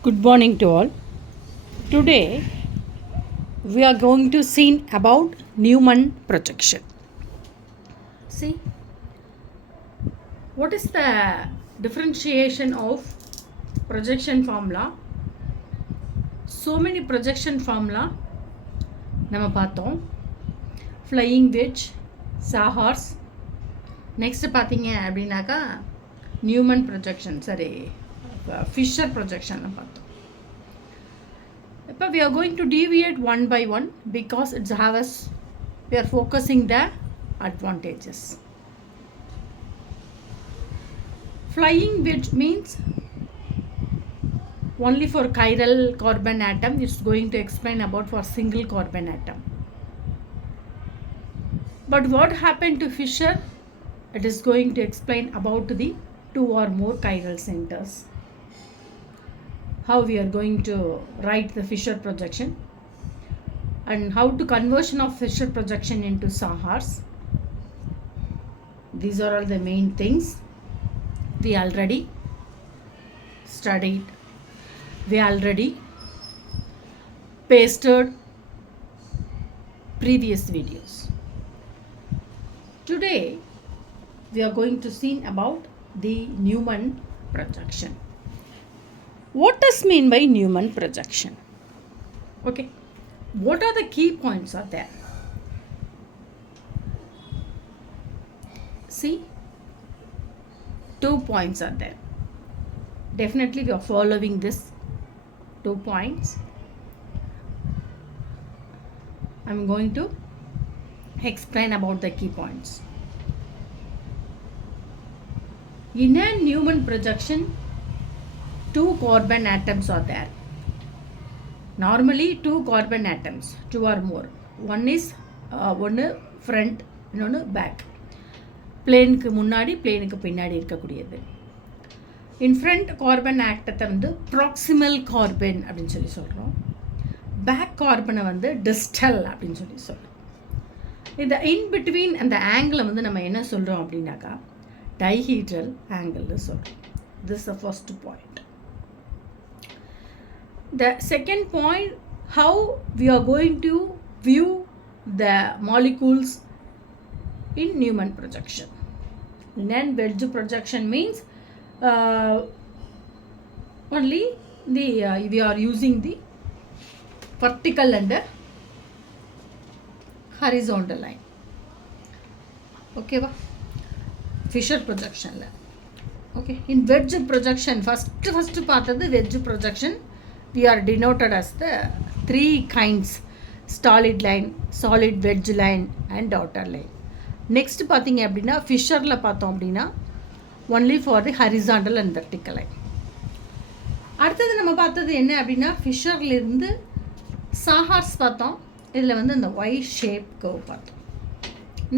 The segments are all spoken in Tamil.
Good morning to all. Today we are going to see about Newman projection. See, what is the differentiation of projection formula? So many projection formula நம்ம பார்த்தோம். Flying wedge, sawhorse. Next பார்த்தீங்க அப்படின்னாக்கா நியூமன் ப்ரொஜெக்ஷன் ஃபிஷர் ப்ரொஜெக்ஷன் பார்த்தோம். இப்போ we are going to deviate one by one because it's have us we are focusing the advantages. Flying wedge means only for chiral carbon atom. It's going to explain about for single carbon atom. But what happened to Fisher? It is going to explain about the two or more chiral centers. How we are going to write the Fisher projection and how to conversion of Fisher projection into Sawhorse. These are all the main things we already studied. We already pasted previous videos. Today we are going to see about the Newman projection. What does mean by Newman projection? Okay, what are the key points are there? See, 2 points are there. Definitely we are following this 2 points. I'm going to explain about the key points. In a Newman projection, 2 carbon atoms are there. Normally 2 carbon atoms, 2 or more. One is one front, இன்னொன்று back. பிளேனுக்கு முன்னாடி பிளேனுக்கு பின்னாடி இருக்கக்கூடியது. In front carbon atomத்தை வந்து proximal carbon அப்படின்னு சொல்லி சொல்கிறோம். பேக் கார்பனை வந்து distal அப்படின்னு சொல்லி சொல்கிறோம். இந்த in between அந்த ஆங்கிளை வந்து நம்ம என்ன சொல்கிறோம் அப்படின்னாக்கா டைஹீட்ரல் ஆங்கிள்னு சொல்கிறோம். This is the first point. The second point, how we are going to view the molecules in Newman projection. Then wedge projection means only the we are using the vertical and the horizontal line. Okay va? Fisher projection la. Okay, in wedge projection first பார்த்தது wedge projection we are denoted as the 3 kinds: solid line, solid wedge line and dotted line. Next பார்த்தீங்க அப்படின்னா ஃபிஷரில் பார்த்தோம் அப்படின்னா only for the horizontal and vertical line. அடுத்தது நம்ம பார்த்தது என்ன அப்படின்னா ஃபிஷர்லேருந்து சாஹார்ஸ் பார்த்தோம். இதில் வந்து அந்த Y ஷேப் கர்வ் பார்த்தோம்.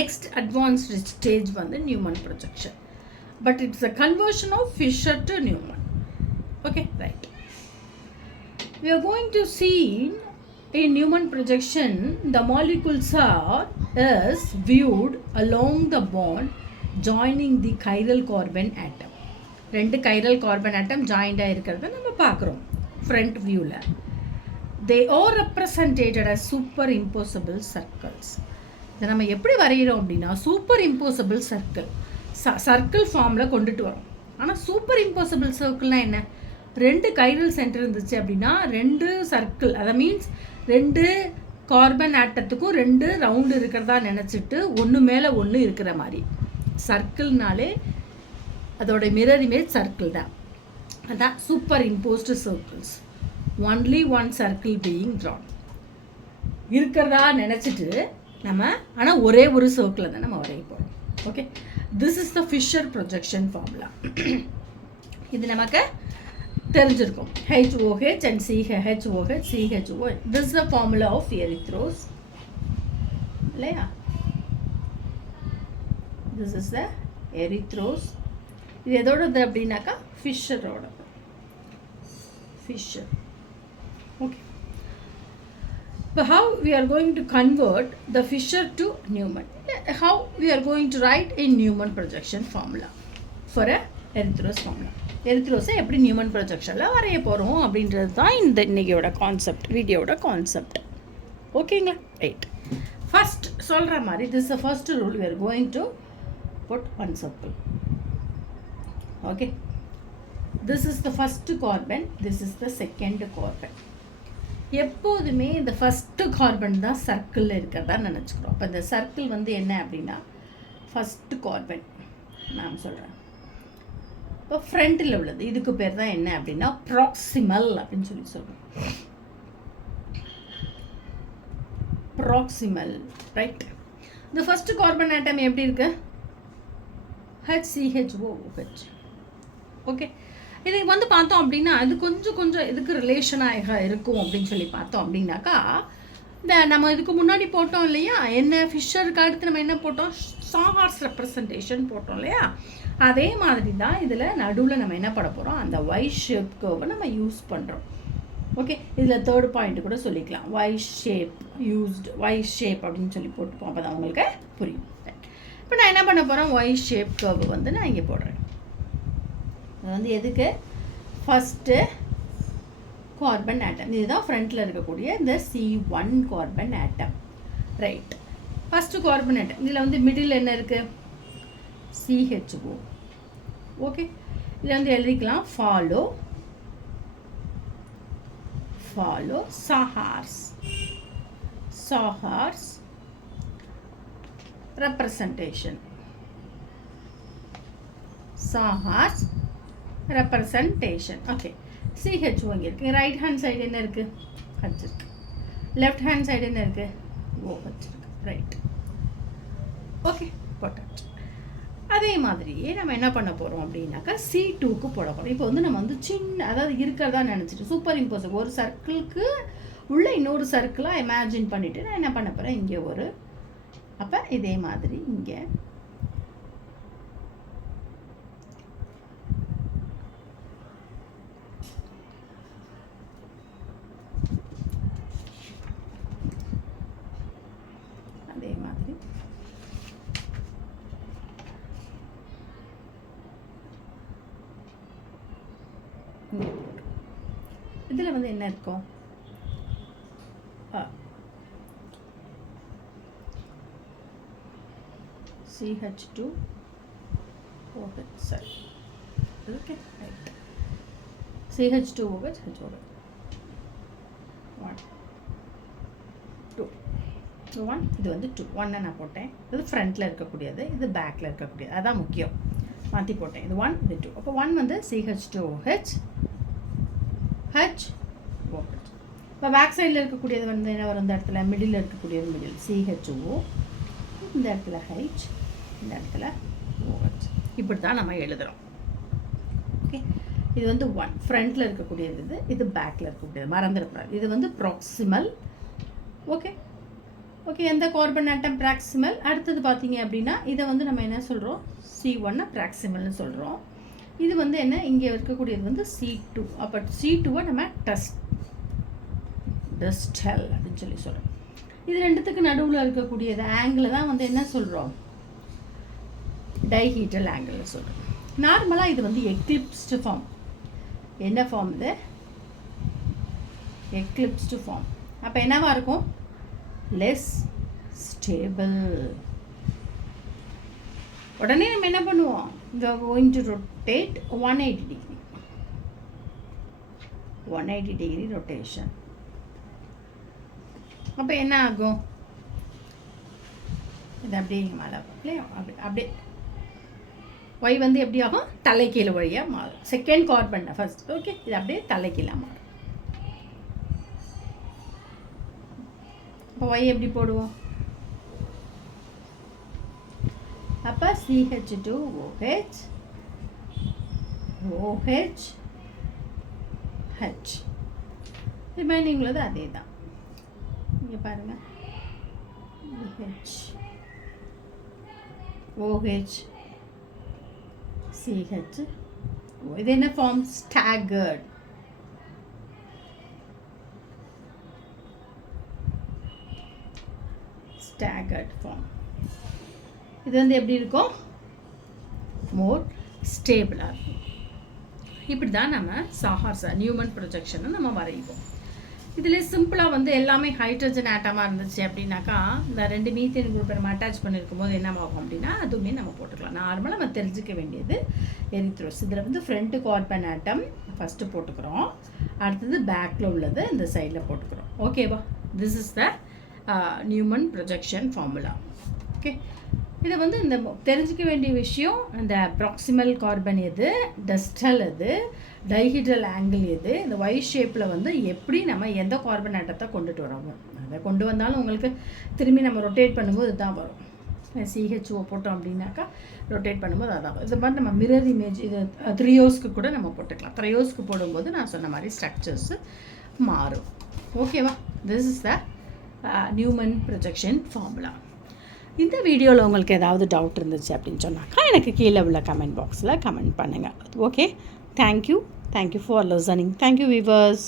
நெக்ஸ்ட் அட்வான்ஸ்டு ஸ்டேஜ் வந்து Newman projection. But it's a conversion of Fischer to Newman. Okay, right. We are going to see in Newman projection the molecules are is viewed along the bond joining the chiral carbon atom. ரெண்டு chiral carbon atom joined இருக்கிறத நம்ம பார்க்குறோம் front viewல. They are represented as superimposable circles. இதை நம்ம எப்படி வரைகிறோம் அப்படின்னா superimposable circle சர்க்கிள் ஃபார்மில் கொண்டுட்டு வரோம். ஆனால் superimposable சர்க்கிள்னால் என்ன? 2 கைரல் சென்டர் இருந்துச்சு அப்படின்னா 2 சர்க்கிள், அதை மீன்ஸ் 2 கார்பன் ஆட்டத்துக்கும் 2 ரவுண்டு இருக்கிறதா நினச்சிட்டு ஒன்று மேலே ஒன்று இருக்கிற மாதிரி. சர்க்கிள்னாலே அதோட மிரர் இமேஜ் சர்க்கிள் தான். அதான் superimposed circles. Only one circle being drawn இருக்கிறதா நினச்சிட்டு நம்ம ஆனால் ஒரே ஒரு சர்க்கிளை தான் நம்ம வரைய போகிறோம். Okay, this is the Fischer projection formula. இது நமக்கு தெரிஞ்சிருக்கும். HOH and CHOH, CHO. This is the formula of erythros. இல்லையா? This is the erythros. இது எதோடது அப்படின்னாக்கா ஃபிஷரோட. Fisher. Okay. But how we are going to convert the Fisher to Newman? How we are going to write a Newman projection formula for a erythros formula? எரித்ரோஸை எப்படி நியூமன் ப்ரொஜெக்ஷனில் வரைய போகிறோம் அப்படின்றது தான் இந்த இன்றைக்கியோட கான்செப்ட், வீடியோட கான்செப்ட். ஓகேங்களா? ரைட். ஃபர்ஸ்ட் சொல்கிற மாதிரி this the first rule we are going to put one circle. Okay, this is the first carbon, this is the second carbon. எப்போதுமே இந்த ஃபஸ்ட்டு கார்பன் தான் சர்க்கிளில் இருக்கிறதா நினச்சிக்கிறோம். அப்போ இந்த சர்க்கிள் வந்து என்ன அப்படின்னா ஃபஸ்ட்டு கார்பன் நான் சொல்கிறேன். இப்போ ஃப்ரண்ட்டில் உள்ளது இதுக்கு பேர் தான் என்ன அப்படின்னா ப்ராக்சிமல் அப்படின்னு சொல்லி சொல்கிறோம். Proximal, right. இந்த ஃபஸ்ட்டு கார்பன் ஆட்டம் எப்படி இருக்கு? HCHOOH. ஓகே, இதை வந்து பார்த்தோம் அப்படின்னா அது கொஞ்சம் இதுக்கு ரிலேஷனாக இருக்கும் அப்படின்னு சொல்லி பார்த்தோம் அப்படின்னாக்கா, இந்த நம்ம இதுக்கு முன்னாடி போட்டோம் இல்லையா, என்ன ஃபிஷருக்கு அடுத்து நம்ம என்ன போட்டோம், சாஹார்ஸ் ரெப்ரசன்டேஷன் போட்டோம் இல்லையா, அதே மாதிரி தான் இதில் நடுவில் நம்ம என்ன பண்ண போகிறோம், அந்த ஒய் ஷேப் கர்வை நம்ம யூஸ் பண்ணுறோம். ஓகே, இதில் தேர்ட் பாயிண்ட் கூட சொல்லிக்கலாம், Y shape used, Y shape அப்படின்னு சொல்லி போட்டுப்போம். அப்போ தான் உங்களுக்கு புரியும். இப்போ நான் என்ன பண்ண போகிறேன், ஒய் ஷேப் கர்வ் வந்து நான் இங்கே போடுறேன். அது வந்து எதுக்கு, ஃபஸ்ட்டு கார்பன் ஆட்டம், இதுதான் ஃப்ரண்ட்டில் இருக்கக்கூடிய இந்த C1 carbon atom. Right, first carbon atom. இதில் வந்து மிடில் என்ன இருக்குது, CHO. ஓகே, இதில் வந்து எழுதிக்கலாம் follow sugars representation, sugars representation. Okay, CHO இங்கே இருக்குது. ரைட் ஹேண்ட் சைடு என்ன இருக்குது, H இருக்குது. லெஃப்ட் ஹேண்ட் சைடு என்ன இருக்குது, OH இருக்குது. ரைட், ஓகே, போட்டாச்சு. அதே மாதிரியே நம்ம என்ன பண்ண போகிறோம் அப்படின்னாக்கா C2க்கு போட போகிறோம். இப்போ வந்து நம்ம வந்து அதாவது இருக்கிறதா நினச்சிட்டு சூப்பர் இம்போஸ் ஒரு சர்க்கிளுக்கு உள்ள இன்னொரு சர்க்கிளாக இமேஜின் பண்ணிவிட்டு நான் என்ன பண்ண போகிறேன், இங்கே ஒரு, அப்போ இதே மாதிரி இங்கே அதே மாதிரி இதில் வந்து என்ன இருக்கும், CH2OH. சரி, ஓகே, ரைட். CH2OH, HOH. 1 2 1, இது வந்து 2 1 நான் போட்டேன். இது ஃப்ரண்ட்டில் இருக்கக்கூடியது, இது பேக்கில் இருக்கக்கூடியது, அதான் முக்கியம். மாற்றி போட்டேன். இது 1, இது 2. அப்போ 1 வந்து CH2OH, HOH. இப்போ பேக் சைடில் இருக்கக்கூடியது வந்து என்ன வரும், இந்த இடத்துல மிடில் இருக்கக்கூடியது மிடில் CHO, இந்த இடத்துல H, இந்த இடத்துல OH. இப்படி தான் நம்ம எழுதுகிறோம். ஓகே, இது வந்து 1 ஃப்ரண்ட்டில் இருக்கக்கூடியது, இது பேக்கில் இருக்கக்கூடியது, மறந்துடக்கூடாது. இது வந்து ப்ராக்சிமல். ஓகே ஓகே, எந்த கார்பன் ஆட்டம் ப்ராக்சிமல். அடுத்தது பார்த்தீங்க அப்படின்னா இதை வந்து நம்ம என்ன சொல்கிறோம், C1 ப்ராக்சிமல்னு சொல்கிறோம். இது வந்து என்ன, இங்கே இருக்கக்கூடியது வந்து C2. அப்போ C2வை நம்ம டஸ்டல் அப்படின்னு சொல்லி சொல்கிறோம். இது ரெண்டுத்துக்கு நடுவில் இருக்கக்கூடியது ஆங்கிள் தான் வந்து என்ன சொல்கிறோம், டைஹீட்ரல் ஆங்கிள்னு சொல்கிறோம். நார்மலாக இது வந்து எக்லிப்ஸ்டு ஃபார்ம். என்ன ஃபார்ம் இது, எக்லிப்ஸ்டு ஃபார்ம். அப்போ என்னவா இருக்கும், லெஸ் ஸ்டேபிள். உடனே நம்ம என்ன பண்ணுவோம், we are going to rotate 180 degree, 180 degree rotation. அப்போ என்ன ஆகும், இது அப்படியே மேலே இல்லையா, அப்படியே ஒய் வந்து எப்படி ஆகும், தலைக்கீழ வழியாக மாறும். Second carbon first. ஓகே, இது அப்படியே தலைக்கீழ மாறும். இப்போ ஒய் எப்படி போடுவோம், அப்போ CH2OH, OH, H. ரிமைனிங் உள்ளது அதே தான். இங்கே பாருங்கள், H, OH, CH. இது என்ன ஃபார்ம், ஸ்டாகர்ட். Staggered form. இது வந்து எப்படி இருக்கும், மோர் ஸ்டேபிளாக இருக்கும். இப்படி தான் நம்ம சாஹார்ஸ் நியூமன் ப்ரொஜெக்ஷனை நம்ம வரைவோம். இதில் சிம்பிளாக வந்து எல்லாமே ஹைட்ரஜன் ஆட்டமாக இருந்துச்சு அப்படின்னாக்கா இந்த 2 மீத்தேன் குரூப்பை நம்ம அட்டாச் பண்ணியிருக்கும் போது என்ன ஆகும் அப்படின்னா அதுவுமே நம்ம போட்டுக்கலாம். நார்மலாக நம்ம தெரிஞ்சிக்க வேண்டியது எரித்ரோஸ். இதில் வந்து ஃப்ரண்ட் கார்பன் ஆட்டம் ஃபஸ்ட்டு போட்டுக்கிறோம், அடுத்தது பேக்கில் உள்ளது இந்த சைடில் போட்டுக்கிறோம். ஓகேவா? This is the Newman projection formula. Okay, இதை வந்து இந்த தெரிஞ்சிக்க வேண்டிய விஷயம், இந்த ப்ராக்சிமல் கார்பன் எது, டஸ்டல் எது, டைஹீட்ரல் ஆங்கிள் எது, இந்த ஒய் ஷேப்பில் வந்து எப்படி நம்ம எந்த கார்பன் ஆட்டத்தை கொண்டுட்டு வரோமோ அதை கொண்டு வந்தாலும் உங்களுக்கு திரும்பி நம்ம ரொட்டேட் பண்ணும்போது இதுதான் வரும். CHO போட்டோம் அப்படின்னாக்கா ரொட்டேட் பண்ணும்போது அதான் வரும். இது மாதிரி நம்ம மிரர் இமேஜ் இது த்ரியோஸ்க்கு கூட நம்ம போட்டுக்கலாம். த்ரையோஸ்க்கு போடும்போது நான் சொன்ன மாதிரி ஸ்ட்ரக்சர்ஸு மாறும். ஓகேவா? This is the Newman projection formula. இந்த வீடியோவில் உங்களுக்கு ஏதாவது டவுட் இருந்துச்சு அப்படின்னு சொன்னாக்கா எனக்கு கீழே உள்ள கமெண்ட் பாக்ஸில் கமெண்ட் பண்ணுங்கள். Okay, thank you for listening. Thank you viewers.